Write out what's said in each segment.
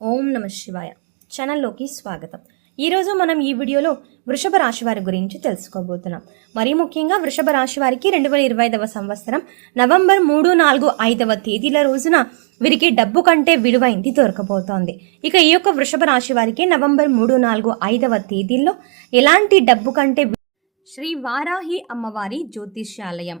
ఓం నమ శివాయ. ఛానల్లోకి స్వాగతం. ఈరోజు మనం ఈ వీడియోలో వృషభ రాశి వారి గురించి తెలుసుకోబోతున్నాం. మరీ ముఖ్యంగా వృషభ రాశి వారికి రెండు వేల ఇరవై ఐదవ సంవత్సరం నవంబర్ మూడు నాలుగు ఐదవ తేదీల రోజున వీరికి డబ్బు కంటే విలువైంది దొరకబోతోంది. ఇక ఈ యొక్క వృషభ రాశి వారికి నవంబర్ మూడు నాలుగు ఐదవ తేదీల్లో ఎలాంటి డబ్బు కంటే శ్రీ వారాహి అమ్మవారి జ్యోతిష్యాలయం.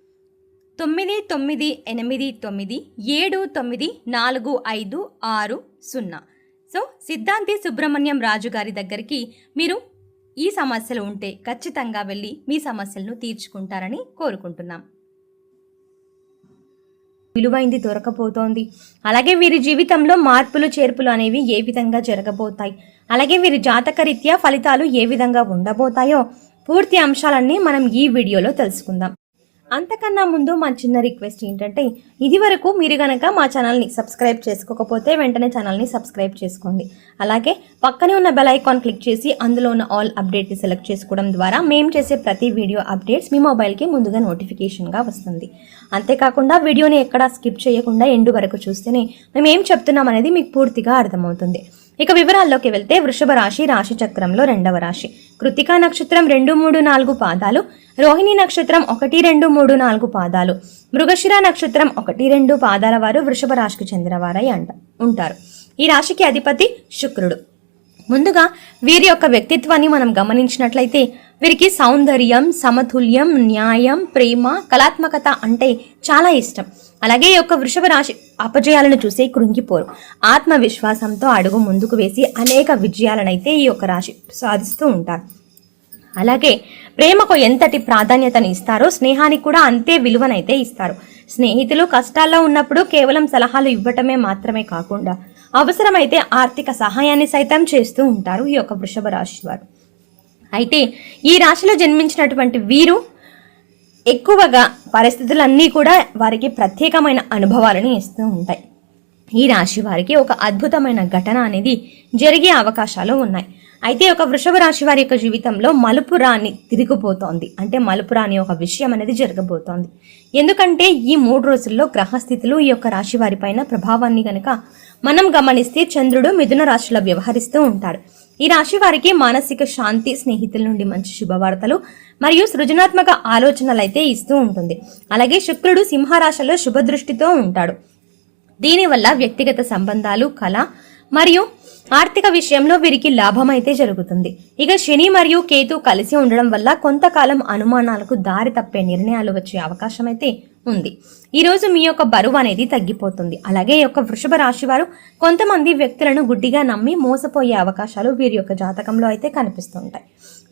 తొమ్మిది తొమ్మిది ఎనిమిది తొమ్మిది ఏడు తొమ్మిది నాలుగు ఐదు ఆరు సున్నా. సో సిద్ధాంతి సుబ్రహ్మణ్యం రాజు గారి దగ్గరికి మీరు ఈ సమస్యలు ఉంటే ఖచ్చితంగా వెళ్ళి మీ సమస్యలను తీర్చుకుంటారని కోరుకుంటున్నాం. విలువైంది దొరకపోతోంది. అలాగే వీరి జీవితంలో మార్పులు చేర్పులు అనేవి ఏ విధంగా జరగబోతాయి? అలాగే వీరి జాతకరీత్యా ఫలితాలు ఏ విధంగా ఉండబోతాయో పూర్తి అంశాలన్నీ మనం ఈ వీడియోలో తెలుసుకుందాం. అంతకన్నా ముందు మా చిన్న రిక్వెస్ట్ ఏంటంటే ఇది వరకు మీరు కనుక మా ఛానల్ని సబ్స్క్రైబ్ చేసుకోకపోతే వెంటనే ఛానల్ని సబ్స్క్రైబ్ చేసుకోండి. అలాగే పక్కనే ఉన్న బెల్ ఐకాన్ క్లిక్ చేసి అందులో ఉన్న ఆల్ అప్డేట్ని సెలెక్ట్ చేసుకోవడం ద్వారా మేము చేసే ప్రతి వీడియో అప్డేట్స్ మీ మొబైల్కి ముందుగా నోటిఫికేషన్గా వస్తుంది. అంతేకాకుండా వీడియోని ఎక్కడా స్కిప్ చేయకుండా ఎండు వరకు చూస్తేనే మేము ఏం చెప్తున్నాం అనేది మీకు పూర్తిగా అర్థమవుతుంది. ఇక వివరాల్లోకి వెళ్తే వృషభ రాశి రాశి చక్రంలో రెండవ రాశి. కృతికా నక్షత్రం రెండు మూడు నాలుగు పాదాలు రోహిణి నక్షత్రం ఒకటి రెండు మూడు నాలుగు పాదాలు. మృగశిర నక్షత్రం ఒకటి రెండు పాదాల వారు వృషభ రాశికి చెందినవారై అంట ఉంటారు. ఈ రాశికి అధిపతి శుక్రుడు. ముందుగా వీరి యొక్క వ్యక్తిత్వాన్ని మనం గమనించినట్లయితే వీరికి సౌందర్యం సమతుల్యం న్యాయం ప్రేమ కళాత్మకత అంటే చాలా ఇష్టం. అలాగే ఈ యొక్క వృషభ రాశి అపజయాలను చూసి కృంగిపోరు. ఆత్మవిశ్వాసంతో అడుగు ముందుకు వేసి అనేక విజయాలనైతే ఈ యొక్క రాశి సాధిస్తూ ఉంటారు. అలాగే ప్రేమకు ఎంతటి ప్రాధాన్యతను ఇస్తారో స్నేహానికి కూడా అంతే విలువనైతే ఇస్తారు. స్నేహితులు కష్టాల్లో ఉన్నప్పుడు కేవలం సలహాలు ఇవ్వటమే మాత్రమే కాకుండా అవసరమైతే ఆర్థిక సహాయాన్ని సైతం చేస్తూ ఉంటారు ఈ యొక్క వృషభ రాశి వారు. అయితే ఈ రాశిలో జన్మించినటువంటి వీరు ఎక్కువగా పరిస్థితులన్నీ కూడా వారికి ప్రత్యేకమైన అనుభవాలను ఇస్తూ ఉంటాయి. ఈ రాశి వారికి ఒక అద్భుతమైన ఘటన అనేది జరిగే అవకాశాలు ఉన్నాయి. అయితే ఒక వృషభ రాశి వారి యొక్క జీవితంలో మలుపు రాని తిరిగిపోతోంది. అంటే మలుపు రాని ఒక విషయం అనేది జరగబోతోంది. ఎందుకంటే ఈ మూడు రోజుల్లో గ్రహస్థితులు ఈ యొక్క రాశి వారి పైన ప్రభావాన్ని కనుక మనం గమనిస్తే చంద్రుడు మిథున రాశిలో వ్యవహరిస్తూ ఉంటాడు. ఈ రాశి వారికి మానసిక శాంతి స్నేహితుల నుండి మంచి శుభవార్తలు మరియు సృజనాత్మక ఆలోచనలు అయితే ఇస్తూ ఉంటుంది. అలాగే శుక్రుడు సింహరాశిలో శుభదృష్టితో ఉంటాడు. దీనివల్ల వ్యక్తిగత సంబంధాలు కళ మరియు ఆర్థిక విషయంలో వీరికి లాభం అయితే జరుగుతుంది. ఇక శని మరియు కేతు కలిసి ఉండడం వల్ల కొంతకాలం అనుమానాలకు దారి తప్పే నిర్ణయాలు వచ్చే అవకాశం అయితే ఉంది ఈరోజు మీ యొక్క బరువు అనేది తగ్గిపోతుంది. అలాగే యొక్క వృషభ రాశి వారు కొంతమంది వ్యక్తులను గుడ్డిగా నమ్మి మోసపోయే అవకాశాలు వీరి యొక్క జాతకంలో అయితే కనిపిస్తుంటాయి.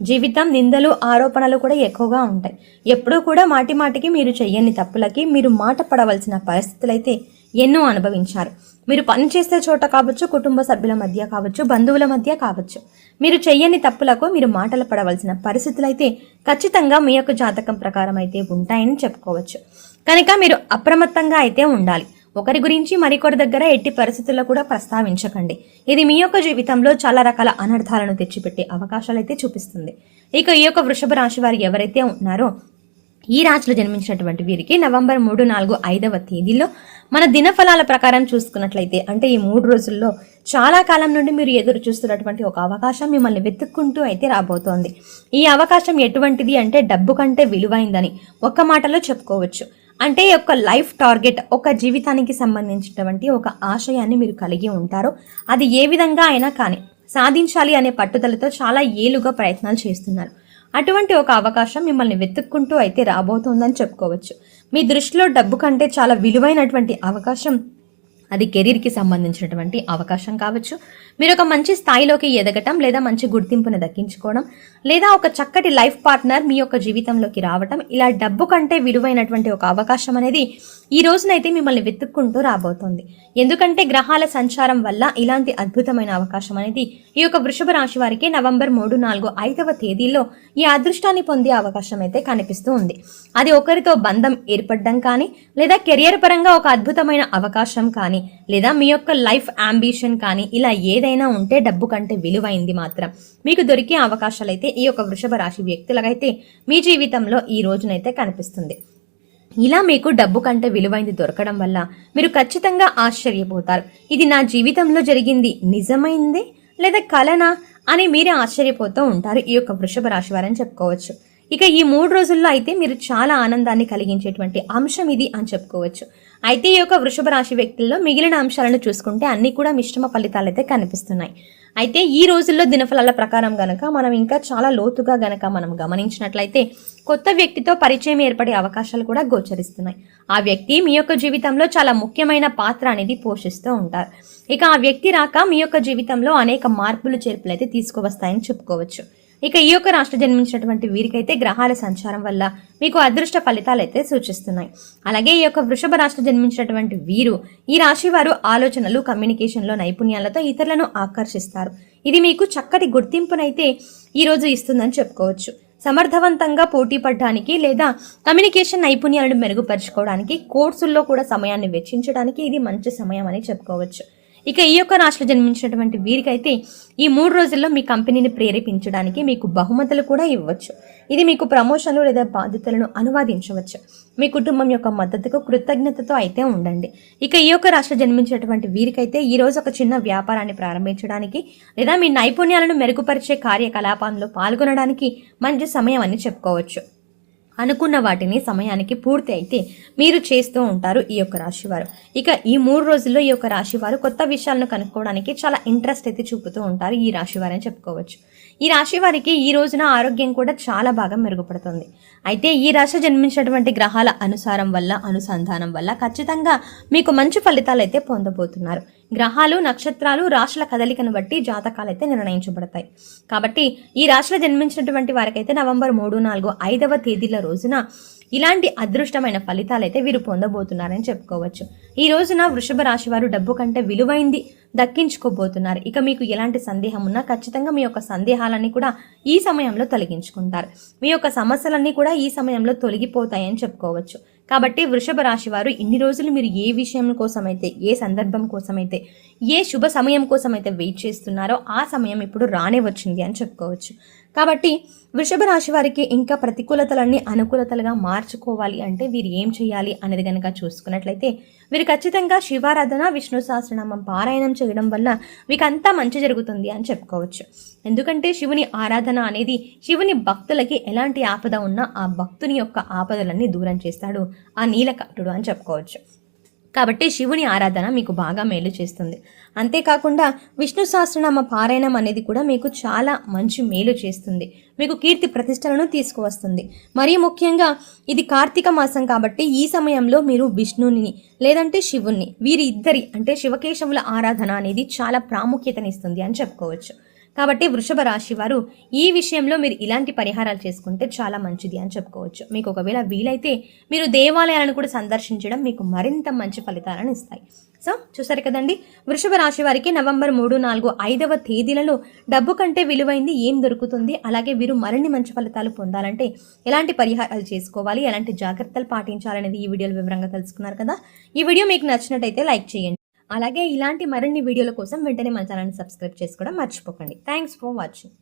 జీవితం నిందలు ఆరోపణలు కూడా ఎక్కువగా ఉంటాయి. ఎప్పుడూ కూడా మాటి మాటికి మీరు చెయ్యని తప్పులకి మీరు మాట పడవలసిన పరిస్థితులు అయితే ఎన్నో అనుభవించారు. మీరు పనిచేసే చోట కావచ్చు కుటుంబ సభ్యుల మధ్య కావచ్చు బంధువుల మధ్య కావచ్చు. మీరు చెయ్యని తప్పులకు మీరు మాటలు పడవలసిన పరిస్థితులు అయితే ఖచ్చితంగా మీ యొక్క జాతకం ప్రకారం అయితే ఉంటాయని చెప్పుకోవచ్చు. కనుక మీరు అప్రమత్తంగా అయితే ఉండాలి. ఒకరి గురించి మరికొరి దగ్గర ఎట్టి పరిస్థితుల్లో కూడా ప్రస్తావించకండి. ఇది మీ యొక్క జీవితంలో చాలా రకాల అనర్థాలను తెచ్చిపెట్టే అవకాశాలు అయితే చూపిస్తుంది. ఇక ఈ యొక్క వృషభ రాశి వారు ఎవరైతే ఉన్నారో ఈ రాశిలో జన్మించినటువంటి వీరికి నవంబర్ మూడు నాలుగు ఐదవ తేదీలో మన దినఫలాల ప్రకారం చూసుకున్నట్లయితే అంటే ఈ మూడు రోజుల్లో చాలా కాలం నుండి మీరు ఎదురు చూస్తున్నటువంటి ఒక అవకాశం మిమ్మల్ని వెతుక్కుంటూ అయితే రాబోతోంది. ఈ అవకాశం ఎటువంటిది అంటే డబ్బు కంటే విలువైందని ఒక్క మాటలో చెప్పుకోవచ్చు. అంటే ఈ యొక్క లైఫ్ టార్గెట్ ఒక జీవితానికి సంబంధించినటువంటి ఒక ఆశయాన్ని మీరు కలిగి ఉంటారు. అది ఏ విధంగా అయినా కానీ సాధించాలి అనే పట్టుదలతో చాలా ఏలుగా ప్రయత్నాలు చేస్తున్నారు. అటువంటి ఒక అవకాశం మిమ్మల్ని వెతుక్కుంటూ అయితే రాబోతోందని చెప్పుకోవచ్చు. మీ దృష్టిలో డబ్బు కంటే చాలా విలువైనటువంటి అవకాశం అది కెరీర్కి సంబంధించినటువంటి అవకాశం కావచ్చు. మీరు ఒక మంచి స్థాయిలోకి ఎదగటం లేదా మంచి గుర్తింపును దక్కించుకోవడం లేదా ఒక చక్కటి లైఫ్ పార్ట్నర్ మీ యొక్క జీవితంలోకి రావటం ఇలా డబ్బు కంటే విలువైనటువంటి ఒక అవకాశం అనేది ఈ రోజునైతే మిమ్మల్ని వెతుక్కుంటూ రాబోతోంది. ఎందుకంటే గ్రహాల సంచారం వల్ల ఇలాంటి అద్భుతమైన అవకాశం అనేది ఈ యొక్క వృషభ రాశి వారికి నవంబర్ మూడు నాలుగు ఐదవ తేదీలో ఈ అదృష్టాన్ని పొందే అవకాశం అయితే కనిపిస్తూ ఉంది. అది ఒకరితో బంధం ఏర్పడడం కానీ లేదా కెరియర్ పరంగా ఒక అద్భుతమైన అవకాశం కానీ లేదా మీ యొక్క లైఫ్ అంబిషన్ కానీ ఇలా ఏదైనా ఉంటే డబ్బు కంటే విలువైంది మాత్రం. మీకు దొరికే అవకాశాలు అయితే ఈ యొక్క వృషభ రాశి వ్యక్తులకైతే మీ జీవితంలో ఈ రోజునైతే కనిపిస్తుంది. ఇలా మీకు డబ్బు కంటే విలువైంది దొరకడం వల్ల మీరు ఖచ్చితంగా ఆశ్చర్యపోతారు. ఇది నా జీవితంలో జరిగింది నిజమైంది లేదా కలనా అని మీరే ఆశ్చర్యపోతూ ఉంటారు ఈ యొక్క వృషభ రాశి వారని చెప్పుకోవచ్చు. ఇక ఈ మూడు రోజుల్లో అయితే మీరు చాలా ఆనందాన్ని కలిగించేటువంటి అంశం ఇది అని చెప్పుకోవచ్చు. అయితే ఈ యొక్క వృషభ రాశి వ్యక్తుల్లో మిగిలిన అంశాలను చూసుకుంటే అన్ని కూడా మిశ్రమ ఫలితాలు అయితే కనిపిస్తున్నాయి. అయితే ఈ రోజుల్లో దినఫలాల ప్రకారం గనక మనం ఇంకా చాలా లోతుగా గనక మనం గమనించినట్లయితే కొత్త వ్యక్తితో పరిచయం ఏర్పడే అవకాశాలు కూడా గోచరిస్తున్నాయి. ఆ వ్యక్తి మీ యొక్క జీవితంలో చాలా ముఖ్యమైన పాత్ర అనేది పోషిస్తూ ఉంటారు. ఇక ఆ వ్యక్తి రాక మీ యొక్క జీవితంలో అనేక మార్పులు చేర్పులు అయితే తీసుకువస్తాయని చెప్పుకోవచ్చు. ఇక ఈ యొక్క రాష్ట్ర జన్మించినటువంటి వీరికైతే గ్రహాల సంచారం వల్ల మీకు అదృష్ట ఫలితాలు అయితే సూచిస్తున్నాయి. అలాగే ఈ యొక్క వృషభ రాష్ట్ర జన్మించినటువంటి వీరు ఈ రాశి వారు ఆలోచనలు కమ్యూనికేషన్లో నైపుణ్యాలతో ఇతరులను ఆకర్షిస్తారు. ఇది మీకు చక్కటి గుర్తింపునైతే ఈరోజు ఇస్తుందని చెప్పుకోవచ్చు. సమర్థవంతంగా పోటీ పడడానికి లేదా కమ్యూనికేషన్ నైపుణ్యాలను మెరుగుపరుచుకోవడానికి కోర్సుల్లో కూడా సమయాన్ని వెచ్చించడానికి ఇది మంచి సమయం అని చెప్పుకోవచ్చు. ఇక ఈ యొక్క రాశిలో జన్మించినటువంటి వీరికైతే ఈ మూడు రోజుల్లో మీ కంపెనీని ప్రేరేపించడానికి మీకు బహుమతులు కూడా ఇవ్వచ్చు. ఇది మీకు ప్రమోషన్లు లేదా బాధ్యతలను అనువాదించవచ్చు. మీ కుటుంబం యొక్క మద్దతుకు కృతజ్ఞతతో అయితే ఉండండి. ఇక ఈ యొక్క రాష్ట్ర జన్మించినటువంటి వీరికైతే ఈ రోజు ఒక చిన్న వ్యాపారాన్ని ప్రారంభించడానికి లేదా మీ నైపుణ్యాలను మెరుగుపరిచే కార్యకలాపాల్లో పాల్గొనడానికి మంచి సమయం అని చెప్పుకోవచ్చు. అనుకున్న వాటిని సమయానికి పూర్తి అయితే మీరు చేస్తూ ఉంటారు ఈ యొక్క రాశివారు. ఇక ఈ మూడు రోజుల్లో ఈ యొక్క రాశివారు కొత్త విషయాలను కనుక్కోవడానికి చాలా ఇంట్రెస్ట్ అయితే చూపుతూ ఉంటారు ఈ రాశివారు అని చెప్పుకోవచ్చు. ఈ రాశి వారికి ఈ రోజున ఆరోగ్యం కూడా చాలా బాగా మెరుగుపడుతుంది. అయితే ఈ రాశి జన్మించినటువంటి గ్రహాల అనుసారం వల్ల అనుసంధానం వల్ల ఖచ్చితంగా మీకు మంచి ఫలితాలు అయితే పొందబోతున్నారు. గ్రహాలు నక్షత్రాలు రాశుల కదలికను బట్టి జాతకాలు అయితే నిర్ణయించబడతాయి. కాబట్టి ఈ రాశిలో జన్మించినటువంటి వారికైతే నవంబర్ మూడు నాలుగు ఐదవ తేదీల రోజున ఇలాంటి అదృష్టమైన ఫలితాలు అయితే వీరు పొందబోతున్నారని చెప్పుకోవచ్చు. ఈ రోజున వృషభ రాశి వారు డబ్బు కంటే విలువైంది. దక్కించుకోబోతున్నారు. ఇక మీకు ఎలాంటి సందేహం ఉన్నా ఖచ్చితంగా మీ యొక్క సందేహాలన్నీ కూడా ఈ సమయంలో తొలగించుకుంటారు. మీ యొక్క సమస్యలన్నీ కూడా ఈ సమయంలో తొలగిపోతాయని చెప్పుకోవచ్చు. కాబట్టి వృషభ రాశి వారు ఇన్ని రోజులు మీరు ఏ విషయం కోసమైతే ఏ సందర్భం కోసమైతే ఏ శుభ సమయం కోసమైతే వెయిట్ చేస్తున్నారో ఆ సమయం ఇప్పుడు రానే వచ్చింది అని చెప్పుకోవచ్చు. కాబట్టి వృషభ రాశి వారికి ఇంకా ప్రతికూలతలన్నీ అనుకూలతలుగా మార్చుకోవాలి అంటే వీరు ఏం చేయాలి అనేది కనుక చూసుకున్నట్లయితే వీరు ఖచ్చితంగా శివారాధన విష్ణు సహస్రనామం పారాయణం చేయడం వల్ల వీకంతా మంచి జరుగుతుంది అని చెప్పుకోవచ్చు. ఎందుకంటే శివుని ఆరాధన అనేది శివుని భక్తులకి ఎలాంటి ఆపద ఉన్నా ఆ భక్తుని యొక్క ఆపదలన్నీ దూరం చేస్తాడు ఆ నీలకంఠుడు అని చెప్పుకోవచ్చు. కాబట్టి శివుని ఆరాధన మీకు బాగా మేలు చేస్తుంది. అంతేకాకుండా విష్ణు సహస్రనామ పారాయణం అనేది కూడా మీకు చాలా మంచి మేలు చేస్తుంది. మీకు కీర్తి ప్రతిష్టలను తీసుకువస్తుంది. మరీ ముఖ్యంగా ఇది కార్తీక మాసం కాబట్టి ఈ సమయంలో మీరు విష్ణుని లేదంటే శివుణ్ణి వీరి ఇద్దరి అంటే శివకేశవుల ఆరాధన అనేది చాలా ప్రాముఖ్యతనిస్తుంది అని చెప్పుకోవచ్చు. కాబట్టి వృషభ రాశి వారు ఈ విషయంలో మీరు ఇలాంటి పరిహారాలు చేసుకుంటే చాలా మంచిది అని చెప్పుకోవచ్చు. మీకు ఒకవేళ వీలైతే మీరు దేవాలయాలను కూడా సందర్శించడం మీకు మరింత మంచి ఫలితాలను ఇస్తాయి. సో చూసారు కదండి? వృషభ రాశి వారికి నవంబర్ మూడు నాలుగు ఐదవ తేదీలలో డబ్బు కంటే విలువైంది ఏం దొరుకుతుంది? అలాగే వీరు మరిన్ని మంచి ఫలితాలు పొందాలంటే ఎలాంటి పరిహారాలు చేసుకోవాలి? ఎలాంటి జాగ్రత్తలు పాటించాలనేది ఈ వీడియోలో వివరంగా తెలుసుకున్నారు కదా? ఈ వీడియో మీకు నచ్చినట్టయితే లైక్ చేయండి. అలాగే ఇలాంటి మరిన్ని వీడియోల కోసం వెంటనే మన ఛానల్ని సబ్స్క్రైబ్ చేసుకోవడం మర్చిపోకండి. Thanks for watching